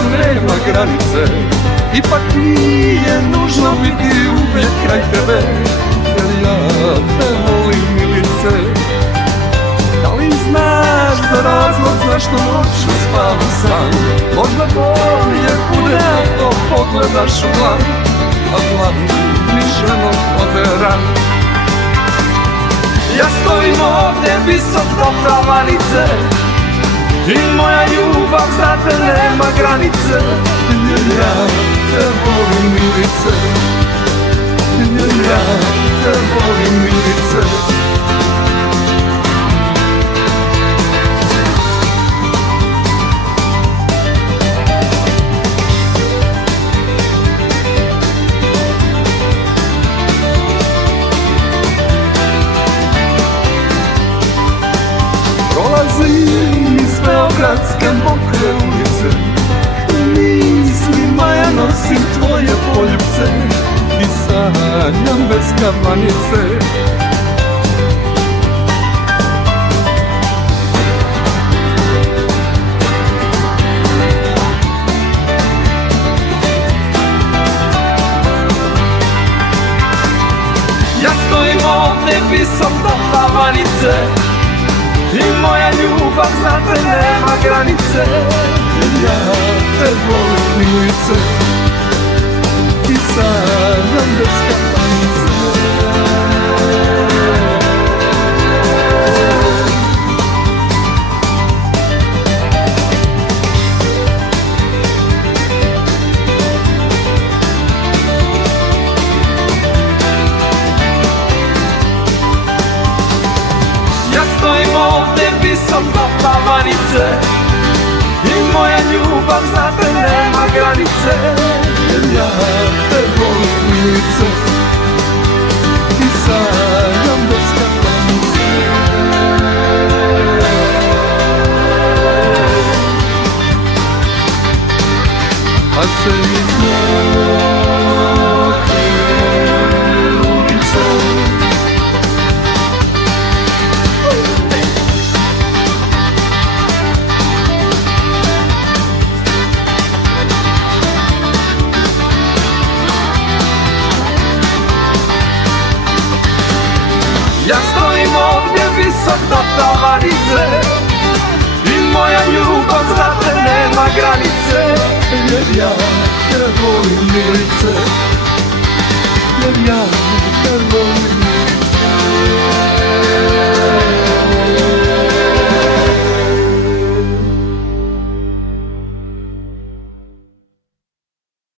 ljubav nema granice. Ipak nije nužno biti uvijek kraj tebe, jer ja te volim milice. Da li znaš za razlog zašto noću spavam sam? Možda bolje bude ako pogledaš u dlan, a dlan mi ženo oderan. Ja stojim ovdje visok do tavanice i moja ljubav za te nema granice. Jer ja te volim milice, jer ja te volim milice. Prolazim iz beogradske mokre ulice, u mislima ja nosim tvoje poljubce i sanjam bez kafanice. Ja stojim ovdje visok do tavanice i moja ljubav za te nema granice. Jer ja te volim milice i sanjam bez kafanice. Ja stojim ovdje visok do tavanice i moja ljubav za te nema granice. Jer ja te volim milice i sanjam bez kafanice. A se iz mokre ulice ja stojim ovdje visok do tavanice i moja ljubav za te nema granice. Jer ja te volim milice, jer ja